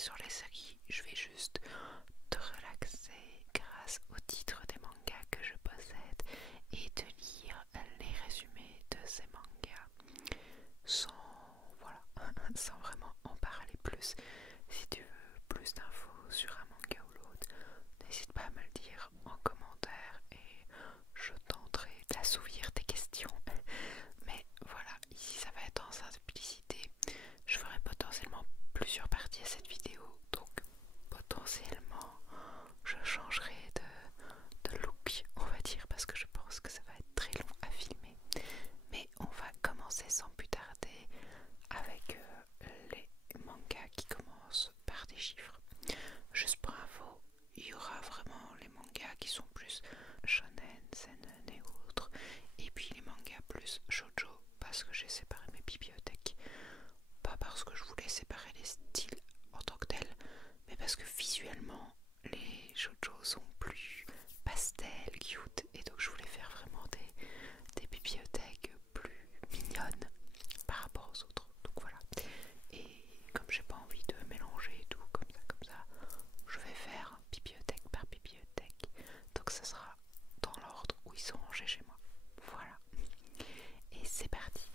sur les séries, je vais juste te relaxer grâce aux titres des mangas que je possède et te lire les résumés de ces mangas sans, voilà, sans vraiment en parler plus. Si tu veux plus d'infos sur un manga ou l'autre, n'hésite pas à me le dire en commentaire et je tenterai d'assouvir tes questions. Mais voilà, ici ça va être en simplicité. Je ferai potentiellement plusieurs parties à cette vidéo, donc potentiellement je changerai de look, on va dire, parce que je pense que ça va être très long à filmer. Mais on va commencer sans plus tarder avec les mangas qui commencent par des chiffres. Juste pour info, il y aura vraiment les mangas qui sont plus shonen, seinen et autres, et puis les mangas plus shoujo, parce que j'ai séparé mes bibliothèques. Pas parce que je voulais séparer les styles en tant que tels, mais parce que visuellement les shoujo sont plus pastel, cute, et donc je voulais faire vraiment des bibliothèques plus mignonnes par rapport aux autres. Donc voilà. Et comme j'ai pas envie de mélanger tout comme ça, je vais faire bibliothèque par bibliothèque. Donc ce sera dans l'ordre où ils sont rangés chez moi. Voilà. Et c'est parti.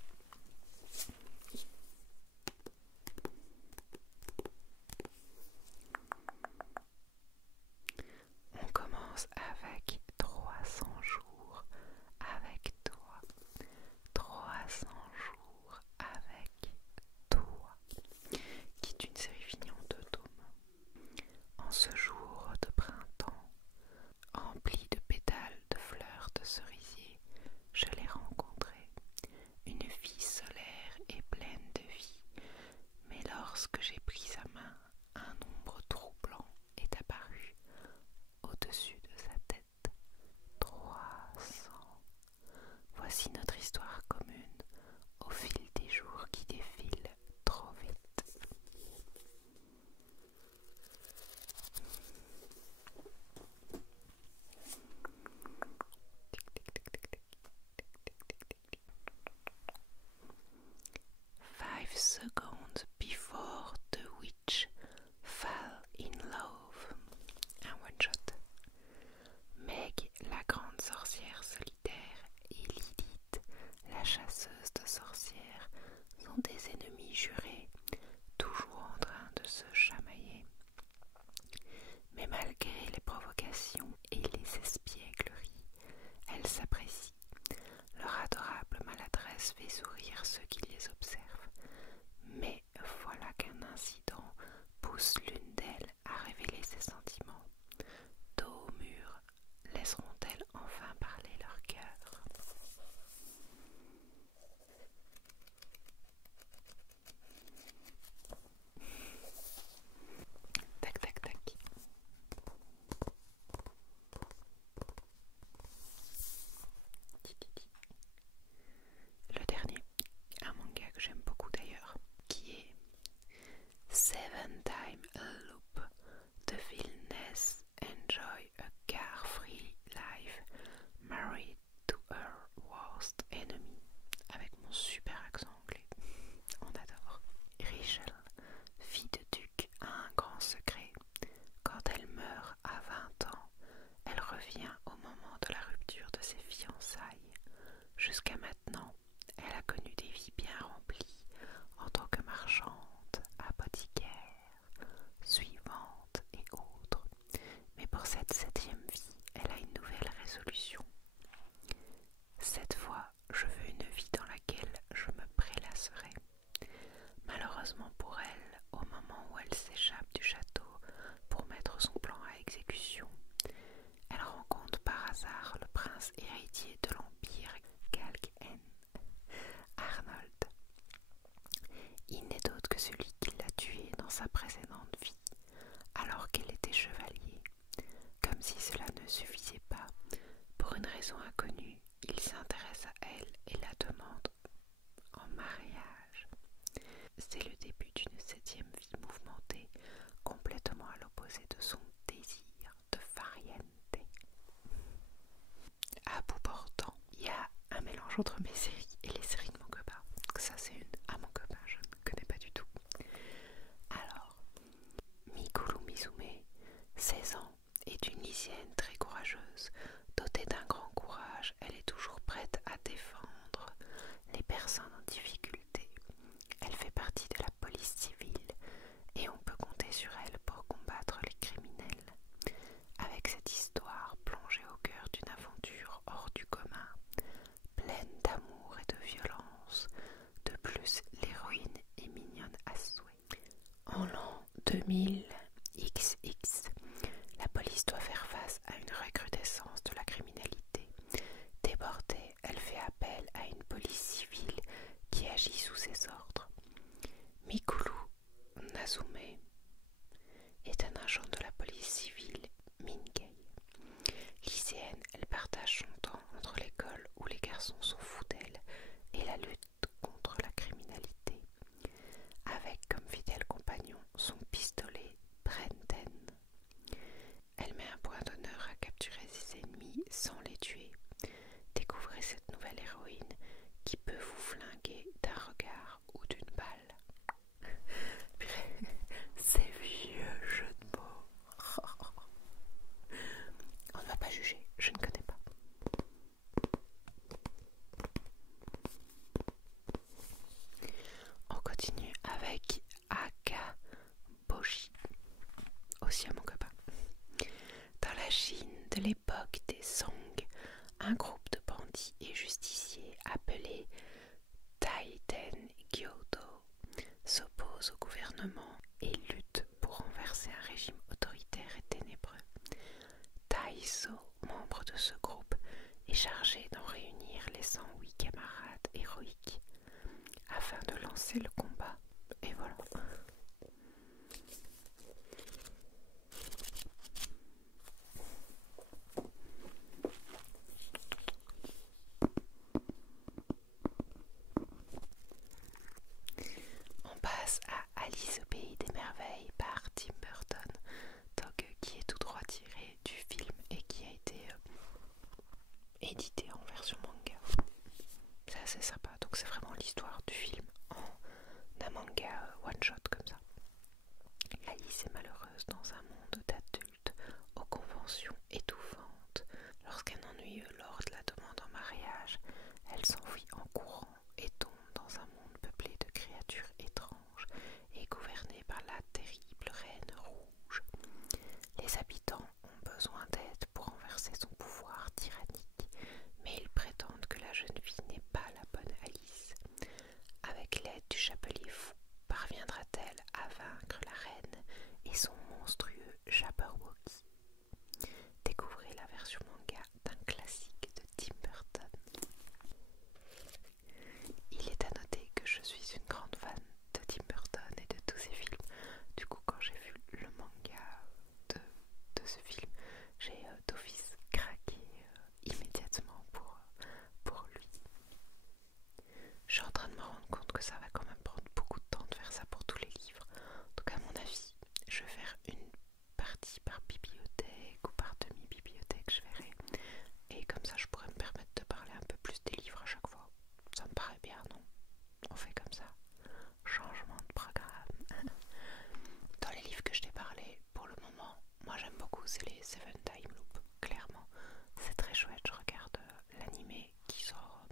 On commence avec 300 jours avec toi. 300 jours avec toi, qui est une série finie en 2 tomes. En ce jour de printemps, rempli de pétales de fleurs de cerisier, je l'ai rencontrée, une fille solaire et pleine de vie. Mais lorsque j'ai pris sa main, un ombre troublant est apparu au-dessus de sa tête. 300. Voici notre histoire commune au fil des jours qui défilent trop vite. Five seconds before the witch fell in love. Un one-shot. Meg, la grande sorcière solitaire, et Lilith, la chasseuse de sorcières, sont des ennemis jurés, toujours en train de se chamailler. Mais malgré les provocations et les espiègleries, elles s'apprécient. Leur adorable maladresse fait sourire ceux qui les observent. Mais voilà qu'un incident pousse l'une d'elles à révéler ses sentiments. Dos au mur, laisseront-elles enfin parler leur cœur? Tac tac tac. Le dernier, un manga que j'aime beaucoup d'ailleurs, qui est Seven Time a Loop de Villainess Enjoy a Car-Free Life Married to Her Worst Enemy, avec mon super accent anglais. On adore. Rachel, fille de duc, a un grand secret. Quand elle meurt à 20 ans, elle revient au moment de la rupture de ses fiançailles. Jusqu'à maintenant, elle a connu des vies bien remplies en tant que marchande, apothicaire, suivante et autres. Mais pour cette 7e vie, elle a une nouvelle résolution. Cette fois, je veux une vie dans laquelle je me prélasserai. Malheureusement pour elle, au moment où elle s'échappe du château pour mettre son plan à exécution, elle rencontre par hasard le prince héritier de l'Empire, Galgen, Arnold. Il n'est autre que celui qui l'a tué dans sa précédente vie, alors qu'elle était chevalier. Comme si cela ne suffisait pas, pour une raison inconnue, il s'intéresse à elle et la demande en mariage. C'est le début d'une 7e vie mouvementée, complètement à l'opposé de son désir de farniente. À bout portant, il y a un mélange entre mes séries et les séries de mon copain. Ça, c'est une à mon copain, je ne connais pas du tout. Alors, 2000XX, la police doit faire face à une recrudescence de la criminalité. Débordée, elle fait appel à une police civile qui agit sous ses ordres. Mikulu Nazume est un agent de la police civile Mingei. Lycéenne, elle partage son temps entre l'école où les garçons sont fous d'elle et la lutte contre la criminalité, avec comme fidèle compagnon son pistolet Brenden. Elle met un point d'honneur à capturer ses ennemis sans les tuer. Découvrez cette nouvelle héroïne qui peut vous flinguer d'un regard ou d'une balle. Ces vieux jeux de mots. On ne va pas juger, je ne connais pas. On continue avec Akaboshi, aussi à mon copain. Dans la Chine de l'époque des Song, un groupe de bandits et justiciers appelé Taiten Gyodo s'oppose au gouvernement et lutte pour renverser un régime autoritaire et ténébreux. Taiso, membre de ce groupe, est chargé d'en réunir les 108 camarades héroïques afin de lancer le combat. Et voilà. On passe à Alice au pays des merveilles par Tim Burton, donc, qui est tout droit tiré du film et qui a été édité en version manga. C'est assez sympa, donc c'est vraiment l'histoire du film en un manga one shot comme ça. Alice est malheureuse dans un monde d'adultes aux conventions étouffantes. Lorsqu'un ennuyeux lord la demande en mariage, elle s'enfuit en courant et tombe dans un monde peuplé de créatures étranges et gouverné par la terrible reine rouge. Les habitants ont besoin d'aide pour renverser son pouvoir tyrannique, mais ils prétendent que la jeune fille n'est pas la bonne Alice. Avec l'aide du chapelier fou, parviendra-t-elle à vaincre la reine et son monstrueux Jabberwocky? Découvrez la version manga d'un classique de Tim Burton. Il est à noter que je suis une grande fan de Tim Burton et de tous ses films. Du coup, quand j'ai vu le manga de ce film, j'ai d'office craqué immédiatement pour lui. Je suis en train de me rendre compte que ça va quand même prendre beaucoup de temps de faire ça pour tous les livres. Donc à mon avis, je vais faire une partie par bibliothèque ou par demi-bibliothèque, je verrai. Et comme ça, je pourrais me permettre de parler un peu plus des livres à chaque fois. Ça me paraît bien, non? On fait comme ça. Changement de programme. Dans les livres que je t'ai parlé, pour le moment, moi j'aime beaucoup, c'est les Seven Time Loop. Clairement, c'est très chouette. Je regarde l'animé qui sort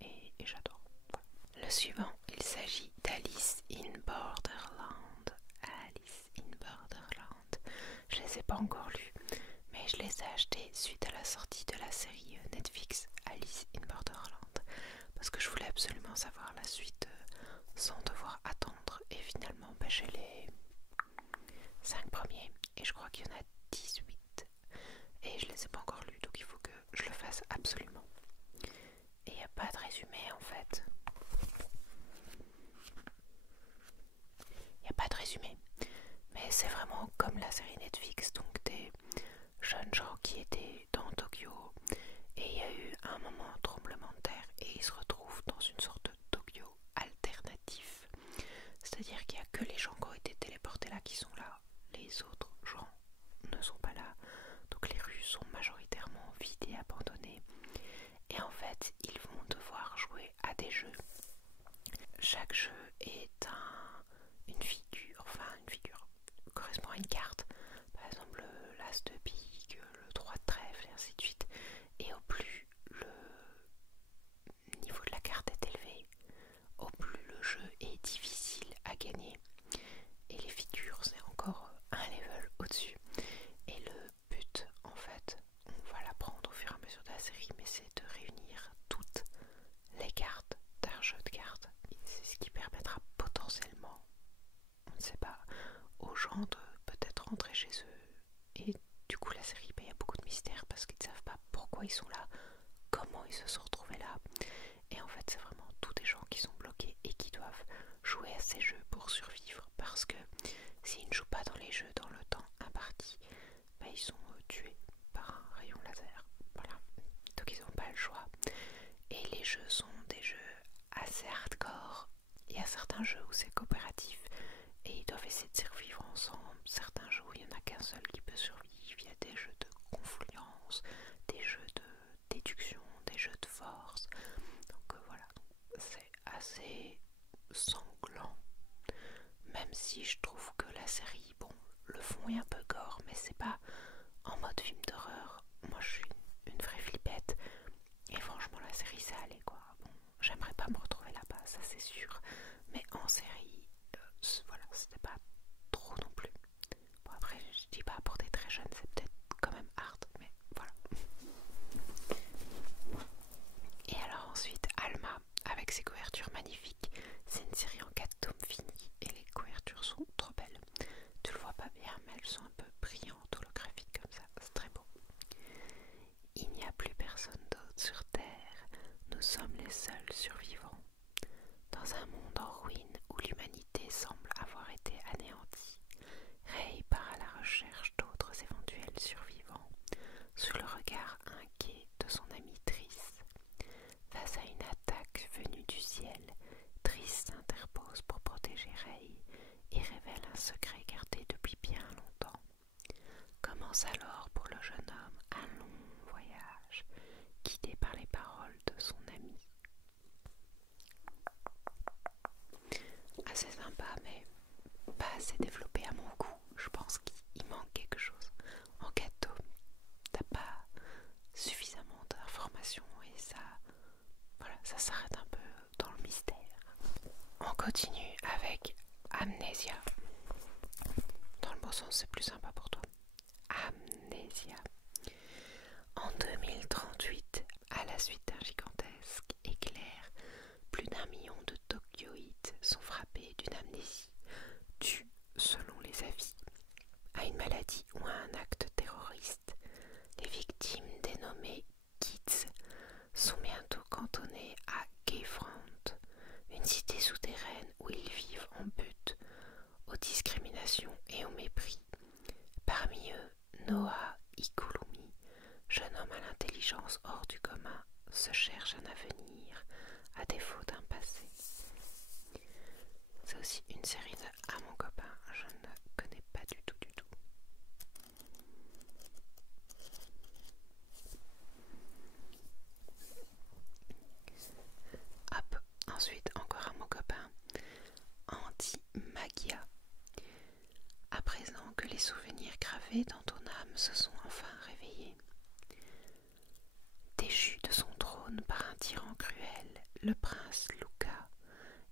et j'adore. Voilà. Le suivant, il s'agit d'Alice in Borderland. Alice in Borderland. Je les ai pas encore lus, mais je les ai achetés suite à la sortie de la série Netflix Alice in Borderland, parce que je voulais absolument savoir la suite sans devoir attendre. Et finalement, j'ai les 5 premiers et je crois qu'il y en a 18 et je les ai pas encore lus, donc il faut que je le fasse absolument. Et il n'y a pas de résumé en fait. Il n'y a pas de résumé, mais c'est vraiment comme la série Netflix, donc des jeunes gens qui étaient dans Tokyo et il y a eu un moment un tremblement de terre et ils se retrouvent dans une sorte de Tokyo alternatif. C'est-à-dire qu'il n'y a que les gens qui ont été téléportés là qui sont là, les autres gens ne sont pas là, donc les rues sont majoritairement vides et abandonnées. Et en fait, ils vont devoir jouer à des jeux. Chaque jeu est une figure correspond à une carte. Par exemple, l'as de pique, le 3 de trèfle et ainsi de suite. Et au plus le niveau de la carte est élevé, au plus le jeu est difficile à gagner. Et les figures, c'est encore un level au-dessus. Et le but, en fait, on va l'apprendre au fur et à mesure de la série, mais c'est de réunir toutes les cartes d'un jeu de cartes. C'est ce qui permettra potentiellement, on ne sait pas, aux gens rentrer chez eux. Et du coup la série, il y a beaucoup de mystères parce qu'ils ne savent pas pourquoi ils sont là, comment ils se sont retrouvés là. Et en fait c'est vraiment tous des gens qui sont bloqués et qui doivent jouer à ces jeux pour survivre, parce que s'ils ne jouent pas dans les jeux dans le temps imparti, bah, ils sont tués par un rayon laser. Voilà, donc ils n'ont pas le choix. Et les jeux sont des jeux assez hardcore. Il y a certains jeux où c'est coopératif et ils doivent essayer de survivre ensemble. Certains jeux où il n'y en a qu'un seul qui peut survivre. Il y a des jeux de confluence, des jeux de déduction, des jeux de force. Donc voilà, c'est assez sanglant. Même si je trouve que la série, bon, le fond est un peu gore, mais c'est pas en mode film d'horreur. Moi je suis une vraie flippette. Et franchement la série ça allait quoi. Bon, j'aimerais pas me retrouver là-bas, ça c'est sûr. Mais en série, voilà, c'était pas trop non plus. Bon après je dis pas pour des très jeunes, c'est peut-être quand même hard, mais voilà. Et alors ensuite Alma, avec ses couvertures magnifiques. C'est une série en 4 tomes finie et les couvertures sont trop belles. Tu le vois pas bien mais elles sont un peu brillantes, holographiques comme ça, c'est très beau. Il n'y a plus personne d'autre sur Terre, nous sommes les seuls survivants. Dans un monde en ruine où l'humanité semble avoir été anéantie, Ray part à la recherche d'autres éventuels survivants, sous le regard inquiet de son ami Triss. Face à une attaque venue du ciel, Triss s'interpose pour protéger Ray et révèle un secret gardé depuis bien longtemps. Commence alors pour le jeune homme un long voyage, guidé par les paroles de son ami. Assez sympa, mais pas assez développé à mon goût. Je pense qu'il manque quelque chose. En 4 tomes, t'as pas suffisamment d'informations et ça, voilà, ça s'arrête un peu dans le mystère. On continue avec Amnesia. Dans le bon sens, c'est plus sympa pour toi. Amnesia. En 2038, à la suite d'un gigantesque éclair, plus d'1 million de Tokyoïtes sont frappés d'une amnésie, due, selon les avis, à une maladie ou à un acte terroriste. Les victimes, dénommées Kids, sont bientôt cantonnées à Gayfront, une cité souterraine où ils vivent en butte aux discriminations et au mépris. Parmi eux, Noah Ikulumi, jeune homme à l'intelligence hors du commun, se cherche un avenir à défaut d'un passé. C'est aussi une série de À mon copain, je ne connais pas du tout. Hop, ensuite encore À mon copain, Anti-Magia. À présent que les souvenirs gravés dans ton âme se sont enfin réveillés, déchu de son trône par un tyran cruel, le prince Luca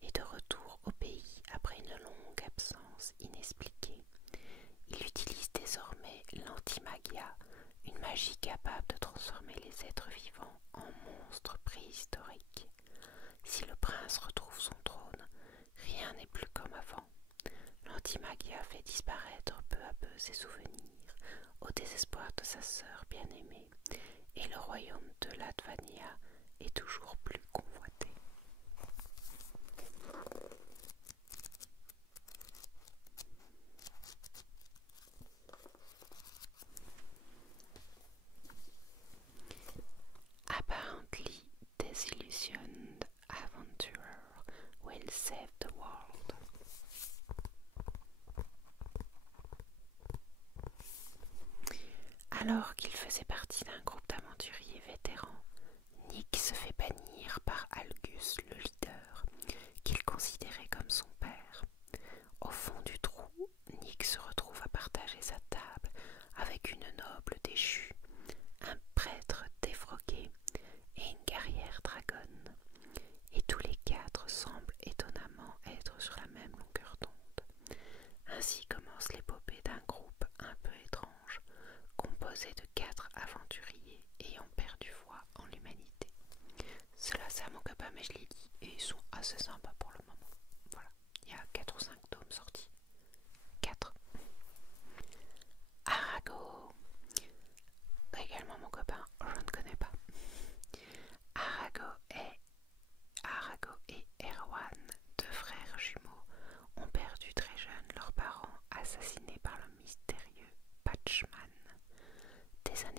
est de retour au pays après une longue absence inexpliquée. Il utilise désormais l'antimagia, une magie capable de transformer les êtres vivants en monstres préhistoriques. Si le prince retrouve son trône, rien n'est plus comme avant. L'antimagia fait disparaître peu à peu ses souvenirs, au désespoir de sa sœur bien-aimée, et le royaume de Latvania est toujours plus convoité. Apparently disillusioned adventurer will save the world. Alors qu'il faisait partie d'un groupe d'aventuriers vétérans, Nick se fait bannir par Algus le leader, qu'il considérait comme son père. Au fond du trou, Nick se retrouve à partager sa table avec une noble déchue, un prêtre défroqué et une guerrière dragonne. Et tous les 4 semblent étonnamment être sur la même longueur d'onde. Ainsi commence l'épopée d'un groupe un peu étrange, composé de 4 aventuriers ayant perdu foi en l'humanité. Cela c'est À mon copain, mais je les lis et ils sont assez sympas pour le moment. Voilà, il y a 4 ou 5 tomes sortis. 4.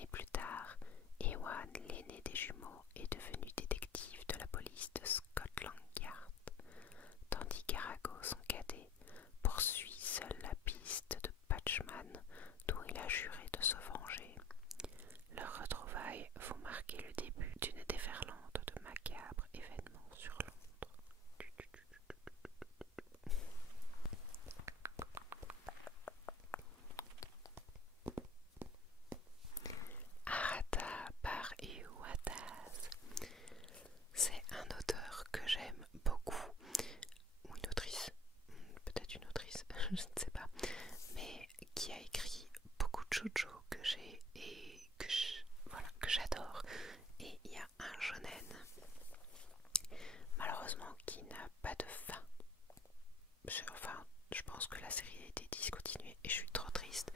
années plus tard, Ewan, l'aîné des jumeaux, est devenu détective de la police de Scotland Yard, tandis qu'Arago, son cadet, poursuit seul la piste de Patchman, d'où il a juré de se venger. Leurs retrouvailles vont marquer le début d'une déferlante de macabres événements sur Londres. Arata par Hugh Wattaz. C'est un auteur que j'aime beaucoup, ou une autrice, peut-être une autrice, je ne sais pas, mais qui a écrit beaucoup de shoujo que j'ai et que j'adore. Et il y a un shonen, malheureusement, qui n'a pas de fin. Je pense que la série a été discontinuée et je suis trop triste.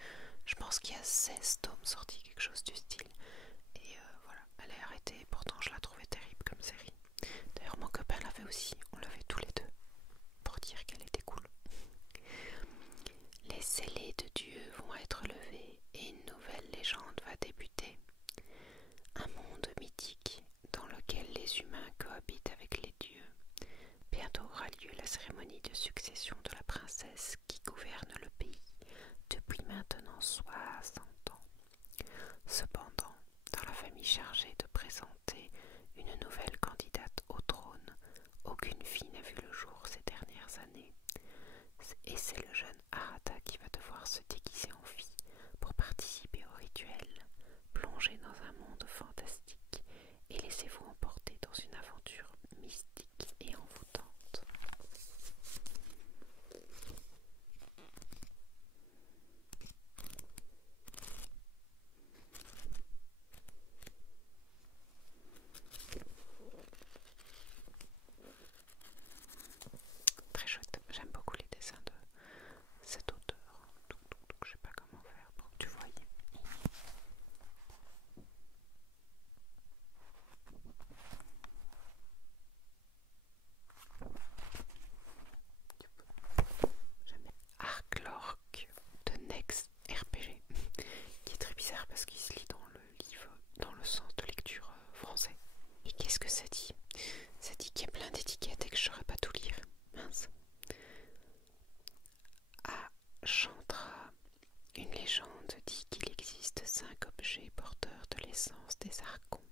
Je pense qu'il y a 16 tomes sortis, quelque chose du style. Et voilà, elle est arrêtée. Pourtant, je la trouvais terrible comme série. D'ailleurs, mon copain l'avait aussi. On l'avait tous les deux. Pour dire qu'elle était cool. Les scellés de Dieu vont être levés et une nouvelle légende va débuter. Un monde mythique dans lequel les humains cohabitent avec les dieux. Bientôt aura lieu la cérémonie de succession de la princesse qui gouverne le pays depuis maintenant 60 ans. Cependant, dans la famille chargée de présenter une nouvelle candidate au trône, aucune fille n'a vu le jour ces dernières années. Et c'est le jeune Arata qui va devoir se déguiser en fille pour participer au rituel. Plongez dans un monde fantastique et laissez-vous emporter dans une aventure mystique et envoûtante. Très chouette, j'aime beaucoup les dessins de cet auteur. Donc, je sais pas comment faire pour que tu voyes. Arklork de Next RPG, qui est très bizarre parce qu'il se lit dans le livre, dans le sens de lecture français. Et qu'est-ce que ça dit? Ça dit qu'il y a plein d'étiquettes et que je saurais pas tout lire. Mince. À Chantra, une légende dit qu'il existe 5 objets porteurs de l'essence des archons,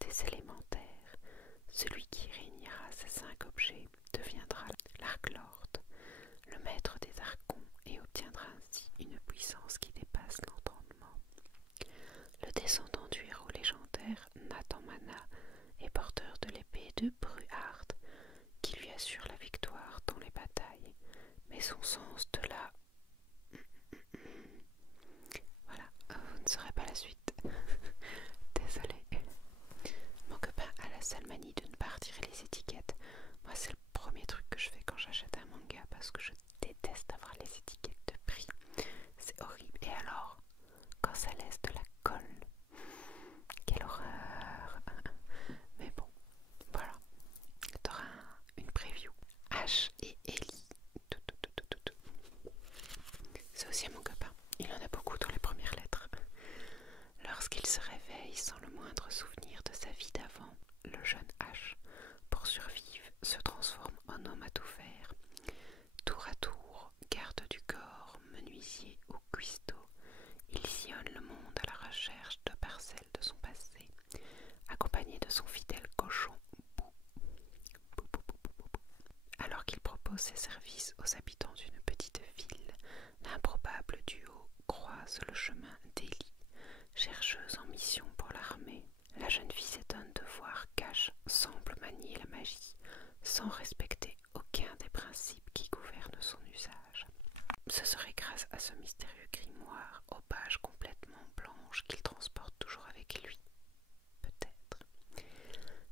des élémentaires. Celui qui réunira ces 5 objets deviendra l'Arklord, le maître des archons, et obtiendra ainsi une puissance qui dépasse l'entendement. Le descendant du héros légendaire Nathan Mana est porteur de l'épée de Bruhard, qui lui assure la victoire dans les batailles, mais son sens de la... Voilà, vous ne saurez pas la suite. Désolée. Mon copain a la sale manie de ne pas retirer les étiquettes. Moi, c'est le premier truc que je fais quand j'achète un manga parce que je déteste avoir les étiquettes de prix. C'est horrible. Et alors, quand ça laisse de la colle, quelle horreur. Mais bon, voilà. T'auras une preview. H et Ellie. C'est aussi à mon copain. Il en a beaucoup dans les premières lettres. Lorsqu'il se réveille sans le moindre souvenir de sa vie d'avant, le jeune H, pour survivre, se transforme en homme à tout faire. Tour à tour, garde du corps, menuisier ou cuistot, il sillonne le monde à la recherche de parcelles de son passé, accompagné de son fidèle cochon Bou. Alors qu'il propose ses services aux habitants d'une petite ville, l'improbable duo croise le chemin d'Ellie, chercheuse en mission pour l'armée. La jeune fille s'étonne de voir qu'Ash semble manier la magie sans respecter aucun des principes qui gouvernent son usage. Ce serait grâce à ce mystérieux grimoire aux pages complètement blanches qu'il transporte toujours avec lui. Peut-être.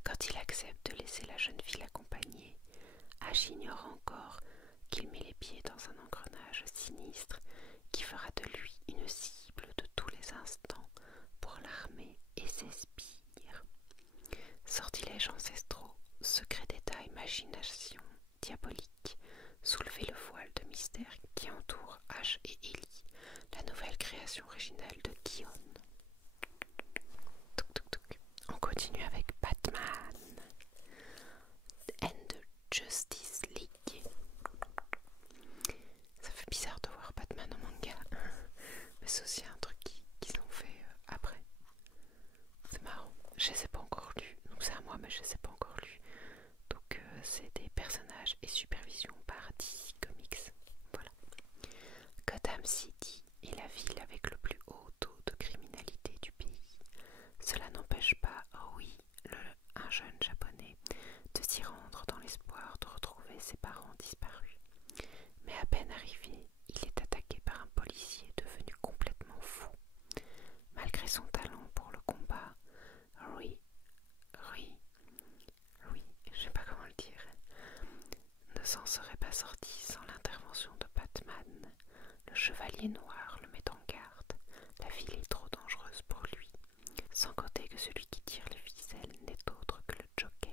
Quand il accepte de laisser la jeune fille l'accompagner, Ash ignore encore qu'il met les pieds dans un engrenage sinistre qui fera de lui une cible de tous les instants pour l'armée et ses sbires. Sortilèges ancestraux, secrets d'État, imagination diabolique, soulevez le voile de mystère qui entoure Ash et Ellie, la nouvelle création originale de Guillaume. continue avec Batman and the Justice League. Ça fait bizarre de voir Batman en manga, mais c'est aussi un truc qu'ils ont fait après. C'est marrant, je les ai pas encore lus, donc c'est à moi, mais je les ai pas encore lus. Donc c'est des personnages et supervision par DC Comics. Voilà. Gotham City est la ville avec le plus haut taux de criminalité du pays. Cela n'empêche pas, un jeune japonais de s'y rendre dans l'espoir de retrouver ses parents disparus. Mais à peine arrivé, il est attaqué par un policier devenu complètement fou. Malgré son talent pour le combat, je sais pas comment le dire, ne s'en serait pas sorti sans l'intervention de Batman. Le chevalier noir le met en garde. La ville est trop dangereuse pour lui. Sans compter que celui qui tire les ficelles n'est autre que le Joker.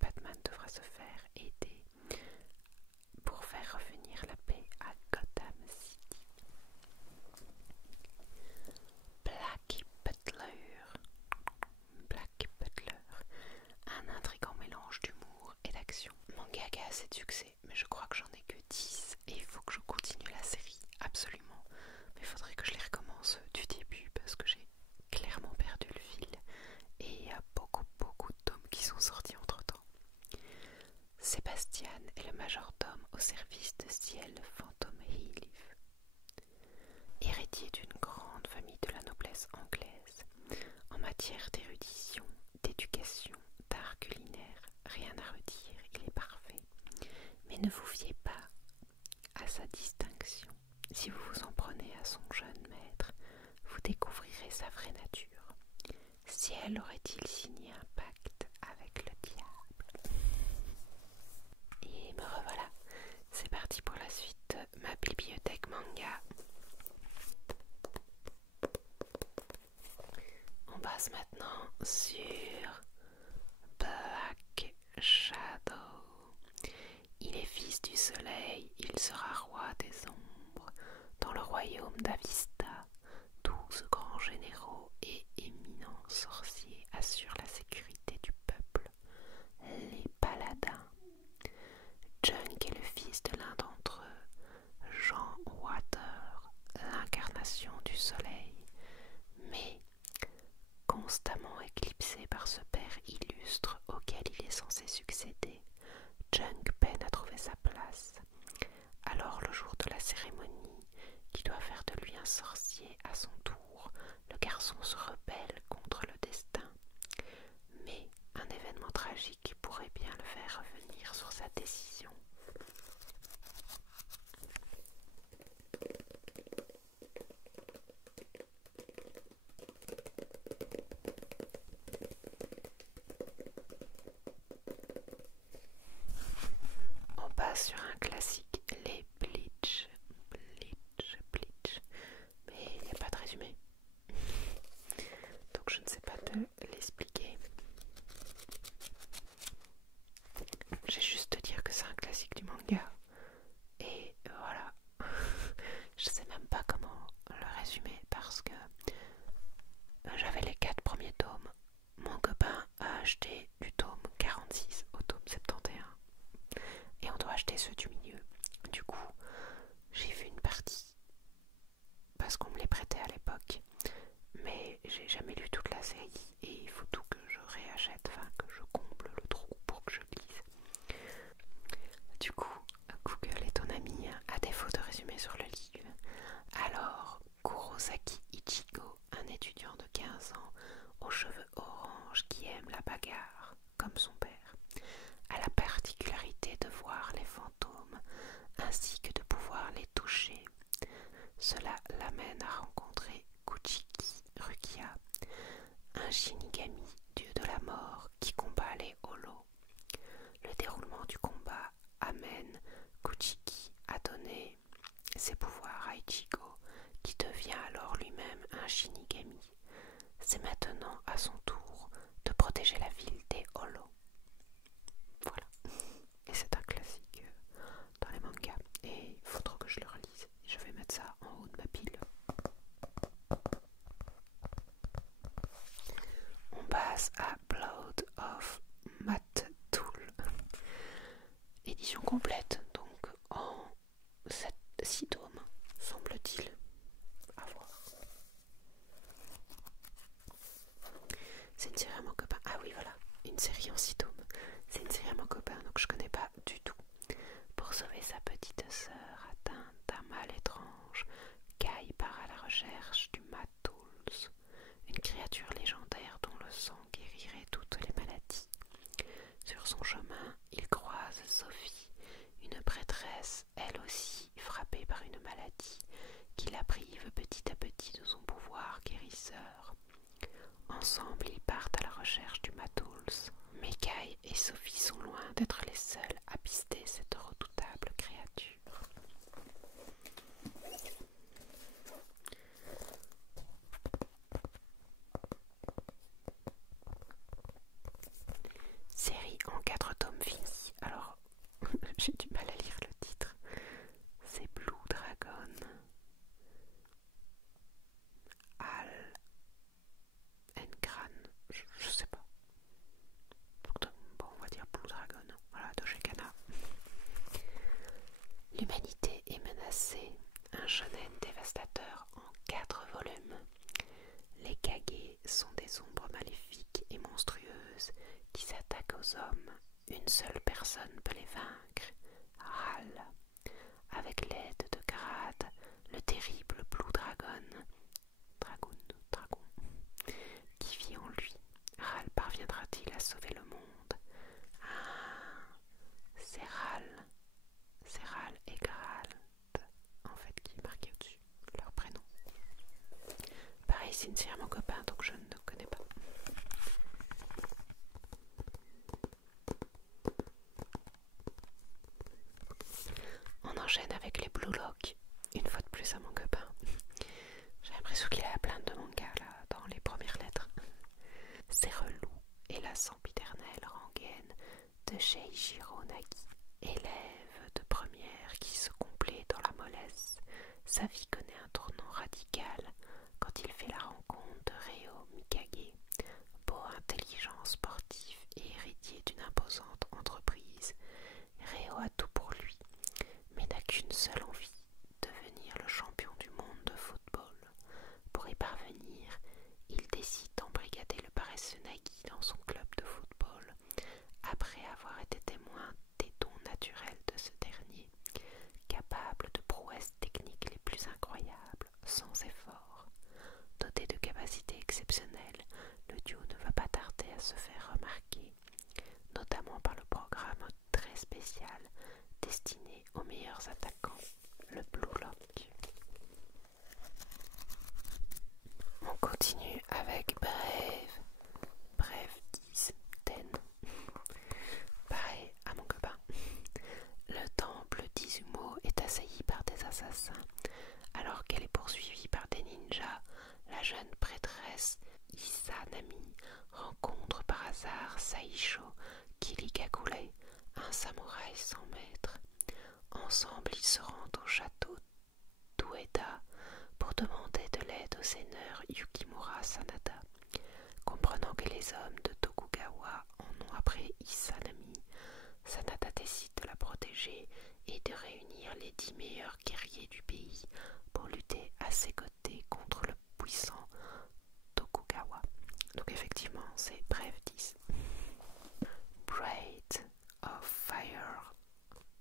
Batman devra se faire aider pour faire revenir la paix à Gotham City. Black Butler, un intrigant mélange d'humour et d'action. Manga a assez de succès, mais je crois que j'en ai que 10 et il faut que je continue la série, absolument. Mais il faudrait que je les recommence du début parce que j'ai clairement perdu le fil et il y a beaucoup de tomes qui sont sortis entre temps. Sébastien est le majordome au service de Ciel Phantom Heath. Héritier d'une grande famille de la noblesse anglaise, en matière d'érudition, d'éducation, d'art culinaire, rien à redire, il est parfait. Mais ne vous fiez pas à sa distinction. Si vous vous en prenez à son jeune maître, vous découvrirez sa vraie nature. Ciel aurait-il signé un pacte avec le diable? Et me revoilà, c'est parti pour la suite de ma bibliothèque manga. On passe maintenant sur Black Shadow. Il est fils du soleil, il sera roi des ombres. Dans le royaume d'Avista, 12 grands généraux et éminents sorciers assurent la sécurité du peuple. Les paladins. Junk est le fils de l'un d'entre eux, Jean Water, l'incarnation du soleil, mais constamment éclipsé par ce père illustre auquel il est censé succéder, Junk peine à trouver sa place. Alors le jour de la cérémonie, qui doit faire de lui un sorcier à son tour, le garçon se rebelle contre le destin. Mais un événement tragique pourrait bien le faire revenir sur sa décision. On passe sur un classique, les Bleach, mais il n'y a pas de résumé, donc je ne sais pas te l'expliquer. J'ai juste te dire que c'est un classique du manga, et voilà. Je sais même pas comment le résumer parce que j'avais les 4 premiers tomes. Mon copain a acheté du tome 46 au tome 71 et on doit acheter ceux du milieu. Du coup, j'ai vu une partie parce qu'on me les prêtait à l'époque, mais j'ai jamais lu toute la série et il faut tout que je réachète, enfin que je comble le trou pour que je lise. Du coup, Google est ton ami à défaut de résumer sur le livre. Alors, Kurosaki Ichigo, un étudiant de 15 ans aux cheveux orange qui aime la bagarre, comme son père, a la particularité de voir les fantômes ainsi que de pouvoir les toucher. Cela l'amène à rencontrer Kuchiki Rukia, un shinigami, dieu de la mort, qui combat les holos. Le déroulement du combat amène Kuchiki à donner ses pouvoirs à Ichigo, qui devient alors lui-même un shinigami. C'est maintenant à son tour de protéger la ville des holos. Voilà. Et c'est un classique dans les mangas. Et il faut trop que je le relise. Je vais mettre ça en haut de ma pile. On édition complète, donc en 6 tomes, semble-t-il. À voir. C'est une série à mon copain. Ah oui, voilà, une série en 6 tomes. C'est une série à mon copain, donc je connais pas du tout. Pour sauver sa petite sœur atteinte d'un mal étrange, Kai part à la recherche du Matools, une créature légendaire dont le sang guérirait toutes les maladies. Sur son chemin, il croise Sophie, une prêtresse, elle aussi frappée par une maladie, qui la prive petit à petit de son pouvoir guérisseur. Ensemble, ils partent à la recherche du Matools, mais Kai et Sophie sont loin d'être les seuls à pister cette redoutable créature. Série en 4 tomes finie. Alors, j'ai du mal à lire le titre. C'est Blue Dragon. Al Engran. Je sais pas. Bon, on va dire Blue Dragon. Voilà, de chez Kana. L'humanité est menacée. Un shonen dévastateur en 4 volumes. Les Kage sont des ombres maléfiques et monstrueuses qui s'attaquent aux hommes. Une seule personne peut les vaincre, Ral. Avec l'aide de Grad, le terrible Blue Dragon, qui vit en lui. Ral parviendra-t-il à sauver le monde? Ah, c'est Ral et Grad, en fait, qui est marqué au-dessus, leur prénom. Pareil, c'est une série à mon copain, donc je ne connais pas. On enchaîne avec les Blue Lock, une fois de plus à mon copain. J'ai l'impression qu'il a plein de mangas là, dans les premières lettres. C'est relou et la sempiternelle rengaine de Seishiro Nagi, élève de première qui se complaît dans la mollesse. Sa vie connaît un tournant radical quand il fait la rencontre de Reo Mikage, beau, intelligent, sportif et héritier d'une imposante entreprise. Reo a tout pour lui, mais n'a qu'une seule envie, devenir le champion du monde de football. Pour y parvenir, il décide d'embrigader le paresseux Nagi dans son club de football, après avoir été témoin des dons naturels de ce dernier, capable de prouesses techniques les plus incroyables, sans effort. Doté de capacités exceptionnelles, le duo ne va pas tarder à se faire remarquer, notamment par le programme très spécial destiné aux meilleurs attaquants, le Blue Lock. On continue avec Brave 10. Pareil à mon copain. Le temple d'Izumo est assailli par des assassins. Alors qu'elle est poursuivie par des ninjas, la jeune prêtresse Izanami rencontre par hasard Saisho Kirikakure, un samouraï sans maître. Ensemble, ils se rendent au château d'Ueda pour demander de l'aide au seigneur Yukimura Sanada. Comprenant que les hommes de Tokugawa en ont après Izanami, Sanada décide de la protéger et de réunir les 10 meilleurs guerriers du pays pour lutter à ses côtés contre le puissant Tokugawa. Donc effectivement, c'est Brave 10. Braid of Fire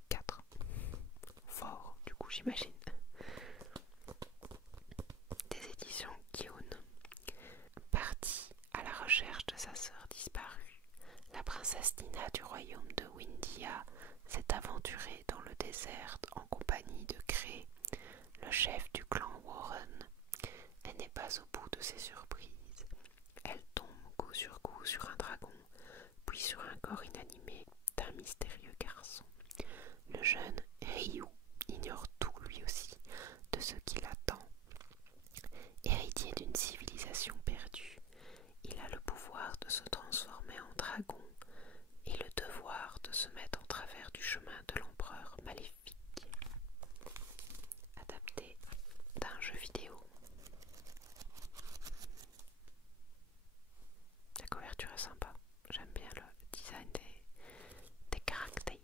4. Fort, du coup, j'imagine. Des éditions Kiun. Partie à la recherche de sa sœur disparue, la princesse Nina du royaume de Windia s'est aventurée dans le désert en compagnie de Cré, le chef du clan Warren. Elle n'est pas au bout de ses surprises. Elle tombe coup sur coup sur un dragon, puis sur un corps inanimé d'un mystérieux garçon. Le jeune Ryu ignore tout lui aussi de ce qui l'attend. Héritier d'une civilisation perdue, il a le pouvoir de se transformer en dragon et le devoir de se mettre en travers du chemin de l'empereur maléfique. Adapté d'un jeu vidéo. La couverture est sympa, j'aime bien le design des caractères.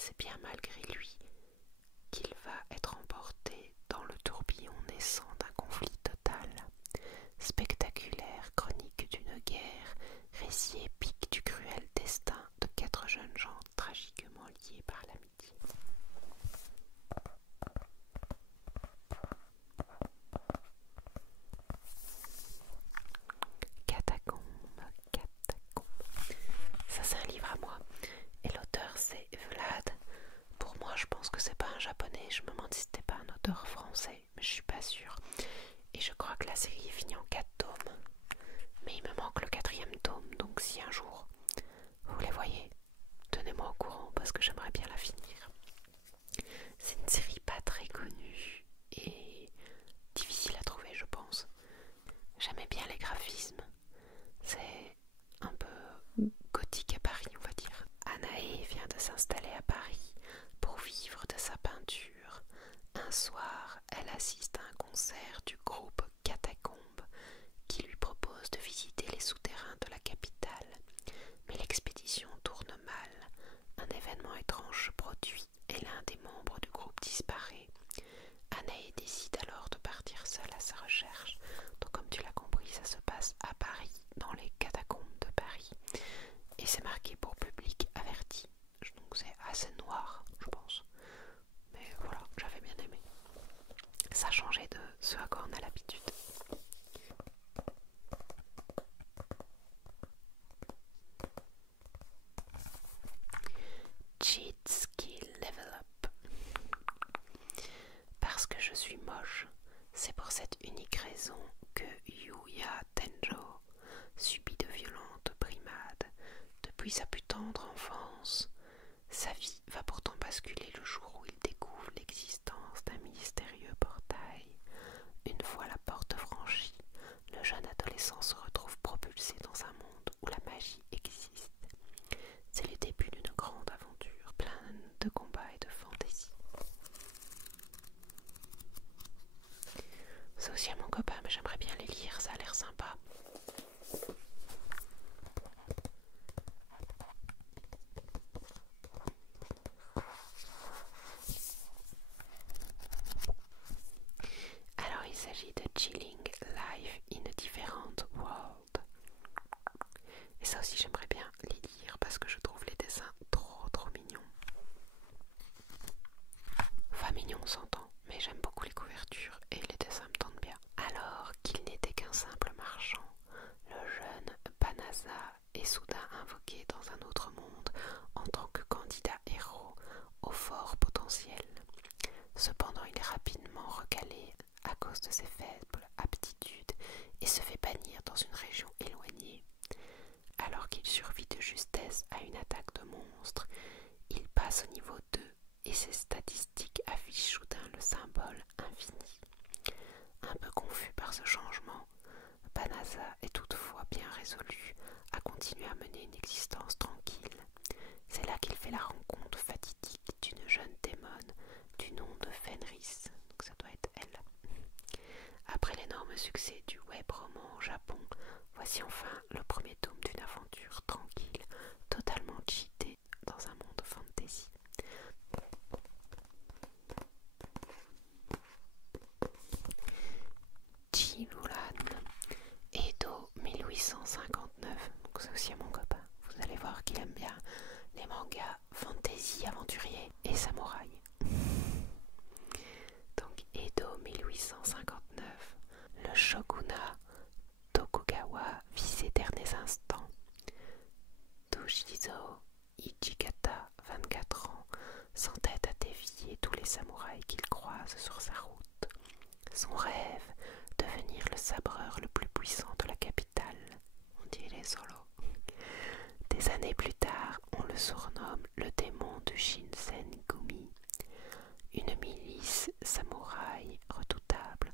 c'est bien malgré lui qu'il va être emporté dans le tourbillon naissant d'un conflit total. Spectaculaire chronique d'une guerre, récit épique du cruel destin de 4 jeunes gens tragiquement liés par l'amitié. Catacombe, catacombe. Ça c'est un livre à moi et l'auteur c'est Vlad. Pour moi je pense que c'est pas un japonais, je me demande si c'était pas un auteur français, mais je suis pas sûre. Et je crois que la série est finie en 4 tomes. Mais il me manque le 4e tome, donc si un jour vous les voyez, tenez-moi au courant parce que j'aimerais bien la finir. C'est une série pas très connue et difficile à trouver je pense. J'aimais bien les graphismes, c'est un peu gothique à Paris on va dire. Anae vient de s'installer à Paris pour vivre de sa peinture. Un soir, elle assiste à un concert du groupe Catacombe qui lui propose de visiter les souterrains de la capitale. Mais l'expédition tourne mal. Un événement étrange se produit et l'un des membres du groupe disparaît. Anae décide alors de partir seule à sa recherche. Donc comme tu l'as compris, ça se passe à Paris, dans les catacombes de Paris. Et c'est marqué pour public averti. Donc c'est assez noir, je pense. Mais voilà, j'avais bien aimé. Ça changeait de ce à quoi on a l'habitude. Cheat Skill Level Up. Parce que je suis moche, c'est pour cette unique raison que Yuya Tenjo subit de violentes brimades depuis sa plus tendre enfance. Sa vie va pourtant basculer le jour où il découvre l'existence d'un mystérieux portail. Une fois la porte franchie, le jeune adolescent se retrouve propulsé dans un monde où la magie existe. C'est le début d'une grande aventure, pleine de combats et de fantaisie. C'est aussi à mon copain, mais j'aimerais bien les lire, ça a l'air sympa. Alors il s'agit de Chilling Life in a Different World. Et ça aussi j'aimerais bien les lire parce que je trouve les dessins trop mignons. Enfin mignon on s'entend, mais j'aime beaucoup les couvertures et les dessins me tentent bien. Alors qu'il n'était qu'un simple marchand, le jeune Panasa est soudain invoqué dans un autre monde en tant que candidat héros au fort potentiel. Cependant il est rapidement recalé à cause de ses faibles aptitudes et se fait bannir dans une région éloignée. Alors qu'il survit de justesse à une attaque de monstres, il passe au niveau 2 et ses statistiques affichent soudain le symbole infini. Un peu confus par ce changement, Panasa est toutefois bien résolu à continuer à mener une existence tranquille. C'est là qu'il fait la rencontre fatidique d'une jeune démone du nom de Fenris, donc ça doit être elle. Après l'énorme succès du web roman au Japon, voici enfin le premier tome d'une aventure tranquille, totalement cheatée dans un monde fantasy. Chilulan, Edo 1859, donc c'est aussi à mon copain. Vous allez voir qu'il aime bien les mangas fantasy, aventuriers et samouraï. Donc Edo 1859, le shogunat Tokugawa vit ses derniers instants. Toshizo Ichigata, 24 ans, s'entête à défier tous les samouraïs qu'il croise sur sa route. Son rêve, devenir le sabreur le plus puissant de la capitale. On dirait Solo. Des années plus tard, on le surnomme le démon de Shinsengumi, une milice samouraï redoutable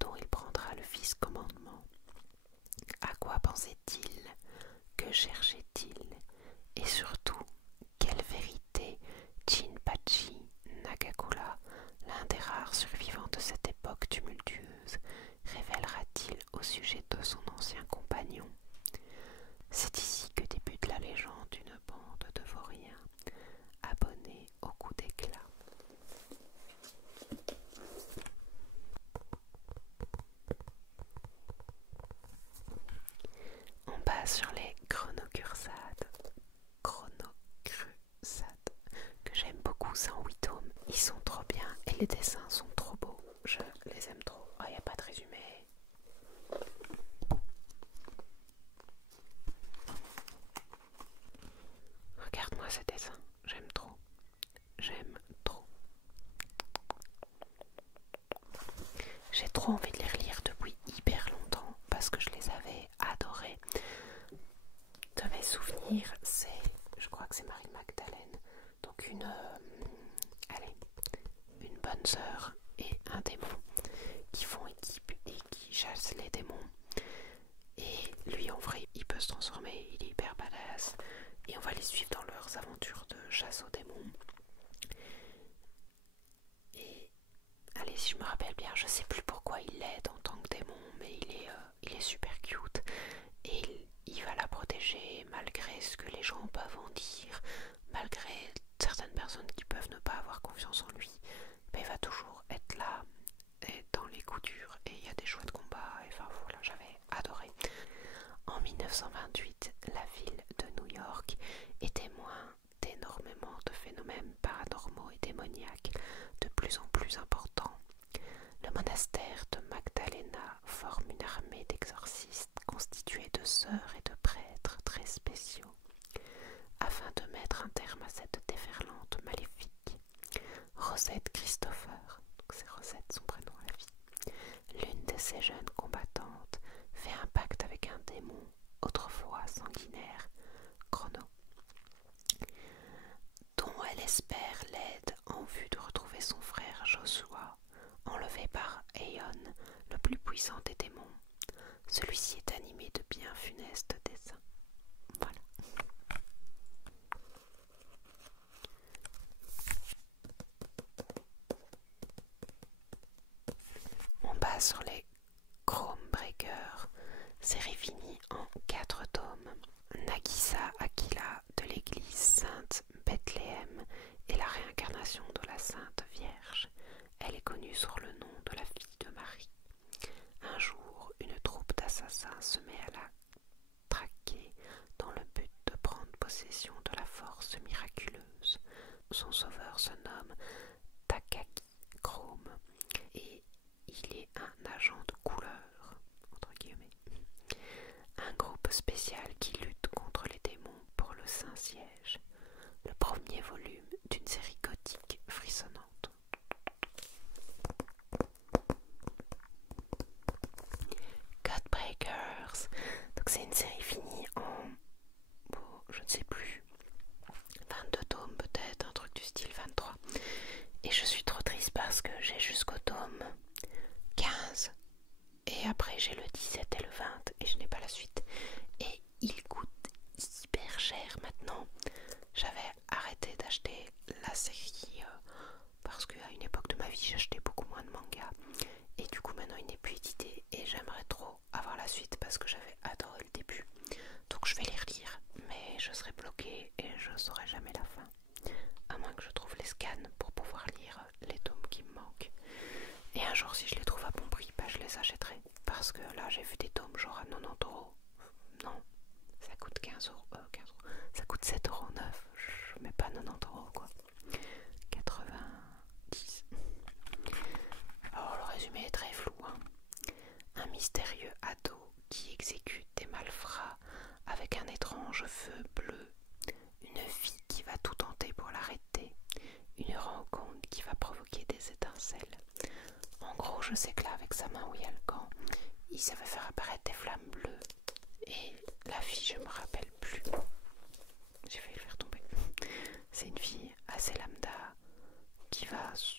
dont il prendra le vice-commandement. À quoi pensait-il? Que cherchait-il? Et surtout, quelle vérité Jinpachi Nagakura, l'un des rares survivants de cette époque tumultueuse, révélera-t-il au sujet de son ancien compagnon? C'est ici que débute la légende d'une bande de vauriens abonnés au coup c'est en 8 tomes, ils sont trop bien et les dessins sont trop beaux, je les aime trop. Oh, il n'y a pas de résumé. Regarde-moi ces dessins, j'aime trop, j'aime trop. J'ai trop envie de les relire depuis hyper longtemps parce que je les avais adorés. De mes souvenirs, c'est, je crois que c'est Marie-Magdalene, donc allez, une bonne sœur et un démon qui font équipe et qui chassent les démons. Et lui, en vrai, il peut se transformer, il est hyper badass. Et on va les suivre dans leurs aventures de chasse aux démons. Et allez, si je me rappelle bien, je sais plus pourquoi il l'aide en tant que démon, mais il est super cute. Et il va la protéger malgré ce que les gens peuvent en dire, malgré certaines personnes qui peuvent ne pas avoir confiance en lui. Mais il va toujours être là, et dans les coups durs, et il y a des chouettes combats. Et enfin voilà, j'avais adoré. En 1928, la ville de New York est témoin d'énormément de phénomènes paranormaux et démoniaques de plus en plus importants. Le monastère de Magdalena forme une armée d'exorcistes constituée de sœurs et de prêtres très spéciaux. Afin de mettre un terme à cette déferlante maléfique, Rosette Christopher, donc c'est Rosette son prénom à la vie, l'une de ces jeunes combattantes, fait un pacte avec un démon, autrefois sanguinaire, Chrono, dont elle espère l'aide en vue de retrouver son frère Joshua, enlevé par Aeon, le plus puissant des démons. Celui-ci est animé de bien funestes desseins. Voilà. On base sur les Chromebreakers, série finie en 4 tomes. Nagisa Aquila de l'église Sainte Bethléem est la réincarnation de la Sainte Vierge. Elle est connue sous le nom de la fille de Marie. Un jour, une troupe d'assassins se met à la traquer dans le but de prendre possession de la force miraculeuse. Son sauveur se nomme Takagi Chrome et il est un agent de couleur, entre guillemets. Un groupe spécial qui lutte contre les démons pour le Saint-Siège. Le premier volume d'une série gothique frissonnante. Codebreakers. Donc c'est une série finie en, bon, je ne sais plus, 22 tomes peut-être, un truc du style 23. Et je suis trop triste parce que j'ai jusqu'au tome 15. Et après j'ai le 17 et le 20 et je n'ai pas la suite. Et il coûte hyper cher maintenant. J'avais arrêté d'acheter la série parce qu'à une époque de ma vie j'achetais beaucoup moins de mangas. Et du coup maintenant il n'est plus édité et j'aimerais trop avoir la suite parce que j'avais adoré le début. Donc je vais les relire mais je serai bloquée et je ne saurai jamais la fin. À moins que je trouve les scans pour pouvoir lire les tomes qui me manquent. Et un jour si je les trouve à bon prix, bah, je les achèterai. Parce que là j'ai vu des tomes genre à 90€. Non, ça coûte 15€. Ça coûte 7,9€. Je mets pas 90€ quoi. 90. Alors le résumé est très flou. Hein. Un mystérieux ado qui exécute des malfrats avec un étrange feu bleu. Une fille qui va tout tenter pour l'arrêter. Une rencontre qui va provoquer des étincelles. En gros, je sais que là, avec sa main où il y a le gant, il savait faire apparaître des flammes bleues. Et la fille, je me rappelle plus. J'ai failli le faire tomber. C'est une fille assez lambda qui va se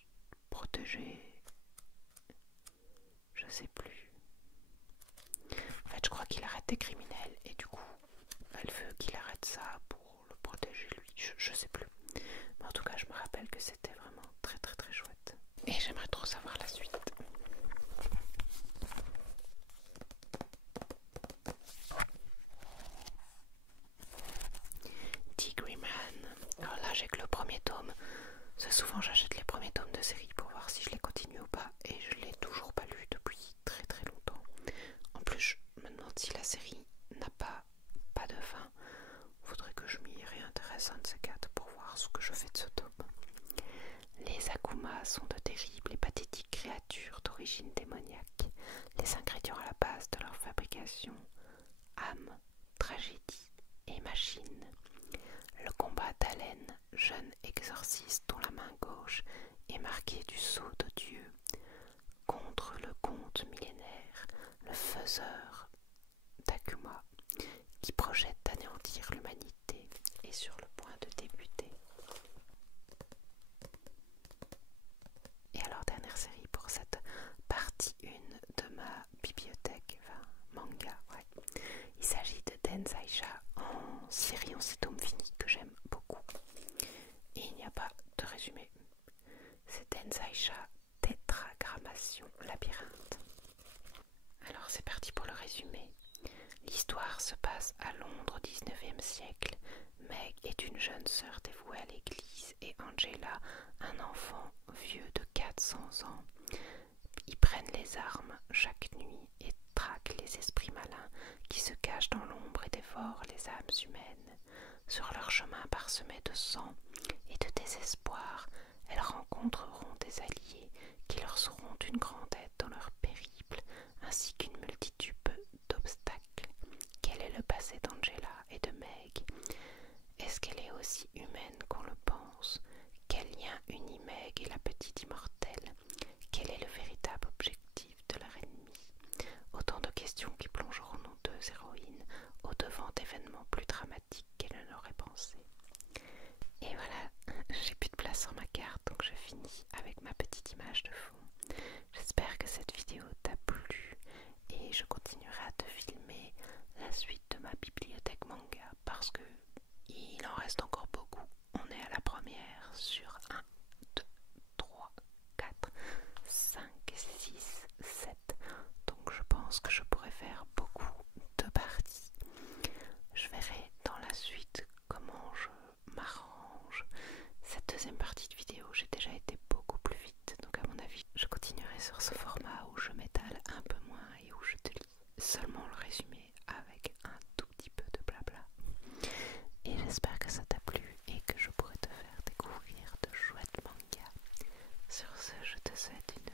protéger. Je sais plus. En fait, je crois qu'il arrête des criminels et du coup, elle veut qu'il arrête ça pour le protéger lui. Je sais plus. Mais en tout cas, je me rappelle que c'était vraiment très très très chouette. Et j'aimerais trop savoir la suite. Tigreman. Alors là, j'ai que le premier tome. C'est souvent j'achète les premiers tomes de série pour voir si je les continue ou pas. Et je l'ai toujours pas lu depuis très très longtemps. En plus, je me demande si la série n'a pas de fin. Faudrait que je m'y réintéresse un de ces quatre pour voir ce que je fais de ce tome. sont de terribles et pathétiques créatures d'origine démoniaque. Les ingrédients à la base de leur fabrication: âme, tragédie et machine. Le combat d'Halen, jeune exorciste dont la main gauche est marquée du sceau de Dieu, contre le comte millénaire, le faiseur d'Akuma, qui projette d'anéantir l'humanité, est sur le point de débuter. Et alors, dernière série pour cette partie 1 de ma bibliothèque, enfin manga, ouais. Il s'agit de Densaisha en série en 6 tomes finis que j'aime beaucoup. Et il n'y a pas de résumé. C'est Densaisha Tétragrammation Labyrinthe. Alors c'est parti pour le résumé. L'histoire se passe à Londres au 19e siècle. Meg est une jeune sœur dévouée à l'église et Angela, un enfant vieux de 400 ans. Ils prennent les armes chaque nuit et traquent les esprits malins qui se cachent dans l'ombre et dévorent les âmes humaines. Sur leur chemin parsemé de sang et de désespoir, elles rencontreront des alliés qui leur seront d'une grande aide dans leur périple, ainsi qu'une multitude d'obstacles. Quel est le passé d'Angela et de Meg? Est-ce qu'elle est aussi humaine qu'on le pense? Quel lien unit Meg et la petite immortelle? Quel est le véritable objectif de leur ennemi? Autant de questions qui plongeront nos deux héroïnes au devant d'événements plus dramatiques qu'elles n'auraient pensé. Et voilà, j'ai plus de place sur ma carte, donc je finis avec ma petite image de fond. J'espère que cette vidéo t'a plu et je continuerai à te filmer la suite de ma bibliothèque manga parce que il en reste encore beaucoup. On est à la première sur 1, 2, 3, 4, 5, 6, 7. Donc je pense que je pourrais faire beaucoup de parties. Je verrai dans la suite comment je m'arrange. Cette deuxième partie de vidéo, j'ai déjà été beaucoup plus vite. Donc à mon avis, je continuerai sur ce format où je m'étale un peu moins et où je te lis seulement le résumé avec un tout petit peu de blabla. Et j'espère que ça t'a plu et que je pourrai te faire découvrir de chouettes mangas. Sur ce, je te souhaite une